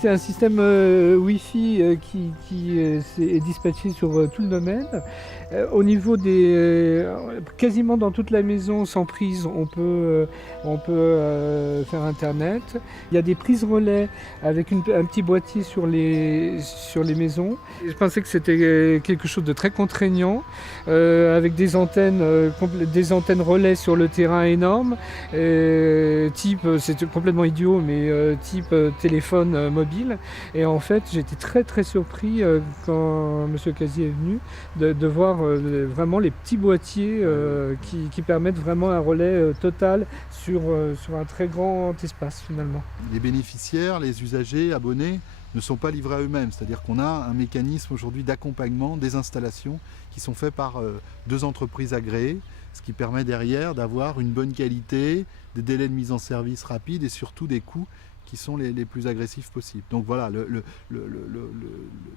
C'est un système Wi-Fi est dispatché sur tout le domaine. Au niveau quasiment dans toute la maison, sans prise, on peut faire Internet. Il y a des prises relais avec un petit boîtier sur les maisons. Je pensais que c'était quelque chose de très contraignant, avec des antennes relais sur le terrain énormes, c'était complètement idiot, mais type téléphone mobile. Et en fait, j'étais très très surpris quand M. Casier est venu de voir vraiment les petits boîtiers qui permettent vraiment un relais total sur un très grand espace finalement. Les bénéficiaires, les usagers, abonnés ne sont pas livrés à eux-mêmes, c'est-à-dire qu'on a un mécanisme aujourd'hui d'accompagnement des installations qui sont faits par 2 entreprises agréées, ce qui permet derrière d'avoir une bonne qualité, des délais de mise en service rapides et surtout des coûts qui sont les plus agressifs possibles. Donc voilà, le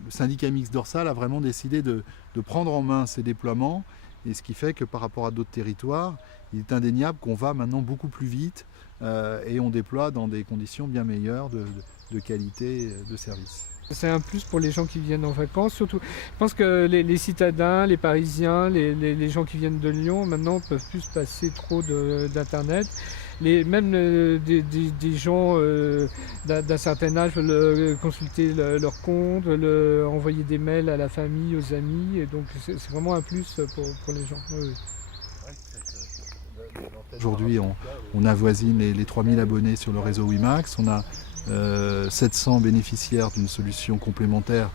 syndicat mixte dorsal a vraiment décidé de prendre en main ces déploiements, et ce qui fait que par rapport à d'autres territoires, il est indéniable qu'on va maintenant beaucoup plus vite et on déploie dans des conditions bien meilleures de qualité de service. C'est un plus pour les gens qui viennent en vacances, surtout. Je pense que les citadins, les Parisiens, les gens qui viennent de Lyon, maintenant, ne peuvent plus se passer trop d'Internet. Même des gens d'un certain âge veulent consulter leur compte, envoyer des mails à la famille, aux amis, et donc c'est vraiment un plus pour les gens. Oui. Aujourd'hui, on avoisine les 3000 abonnés sur le réseau WiMax. On a 700 bénéficiaires d'une solution complémentaire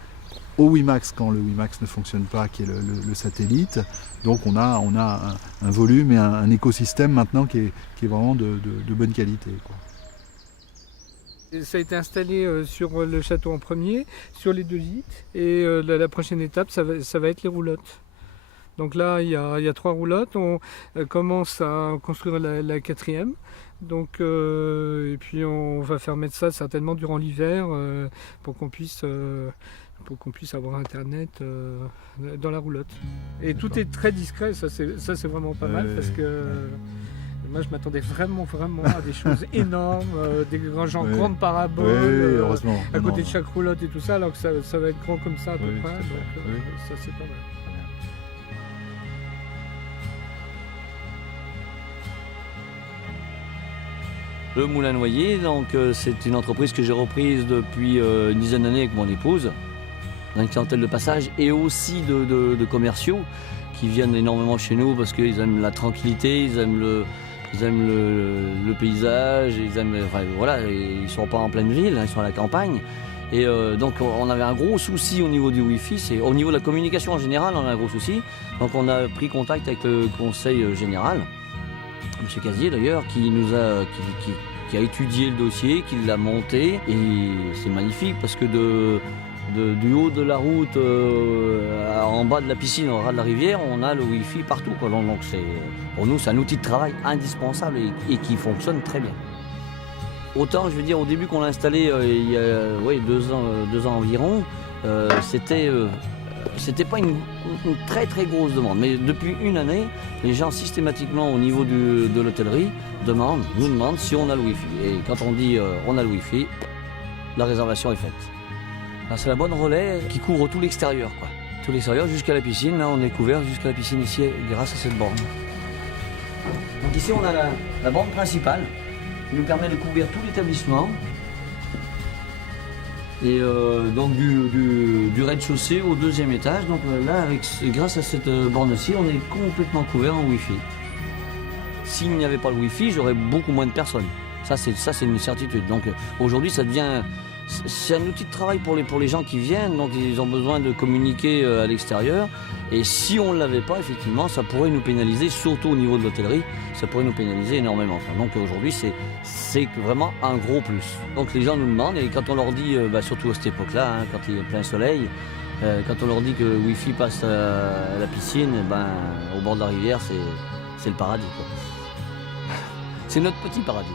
au WiMax quand le WiMax ne fonctionne pas, qui est le satellite. Donc on a un volume et un écosystème maintenant qui est vraiment de bonne qualité, quoi. Ça a été installé sur le château en premier, sur les 2 gîtes, et la prochaine étape, ça va être les roulottes. Donc là, il y a 3 roulottes. On commence à construire la 4e. Donc, et puis on va faire mettre ça certainement durant l'hiver pour qu'on puisse avoir Internet dans la roulotte. Et tout est très discret, ça c'est vraiment pas mal, parce que moi je m'attendais vraiment à des choses énormes, des grandes paraboles à côté de chaque roulotte et tout ça, alors que ça va être grand comme ça à peu près. Donc ça c'est pas mal. Le Moulin Noyer, donc c'est une entreprise que j'ai reprise depuis une dizaine d'années avec mon épouse. On a une clientèle de passage et aussi de commerciaux qui viennent énormément chez nous parce qu'ils aiment la tranquillité, ils aiment le paysage, ils ne sont pas en pleine ville, ils sont à la campagne. Et donc on avait un gros souci au niveau du Wi-Fi, c'est au niveau de la communication en général, on a un gros souci. Donc on a pris contact avec le conseil général. M. Casier d'ailleurs, qui a étudié le dossier, qui l'a monté, et c'est magnifique parce que du haut de la route en bas de la piscine, au ras de la rivière, on a le Wi-Fi partout, quoi. Donc pour nous c'est un outil de travail indispensable et qui fonctionne très bien. Autant je veux dire au début qu'on l'a installé il y a 2 ans environ, c'était pas une très très grosse demande, mais depuis une année, les gens systématiquement au niveau de l'hôtellerie nous demandent si on a le Wi-Fi. Et quand on dit on a le Wi-Fi, la réservation est faite. C'est la bonne relais qui couvre tout l'extérieur, quoi. Tout l'extérieur jusqu'à la piscine. Là, on est couvert jusqu'à la piscine ici grâce à cette borne. Donc ici, on a la borne principale qui nous permet de couvrir tout l'établissement. Et donc du rez-de-chaussée au 2e étage. Donc là, grâce à cette borne-ci, on est complètement couvert en Wi-Fi. S'il n'y avait pas le Wi-Fi, j'aurais beaucoup moins de personnes. Ça, c'est une certitude. Donc aujourd'hui, c'est un outil de travail pour les gens qui viennent. Donc ils ont besoin de communiquer à l'extérieur. Et si on ne l'avait pas, effectivement, ça pourrait nous pénaliser, surtout au niveau de l'hôtellerie, ça pourrait nous pénaliser énormément. Donc aujourd'hui, c'est vraiment un gros plus. Donc les gens nous demandent, et quand on leur dit, surtout à cette époque-là, quand il y a plein soleil, quand on leur dit que le Wi-Fi passe à la piscine, au bord de la rivière, c'est le paradis, quoi. C'est notre petit paradis.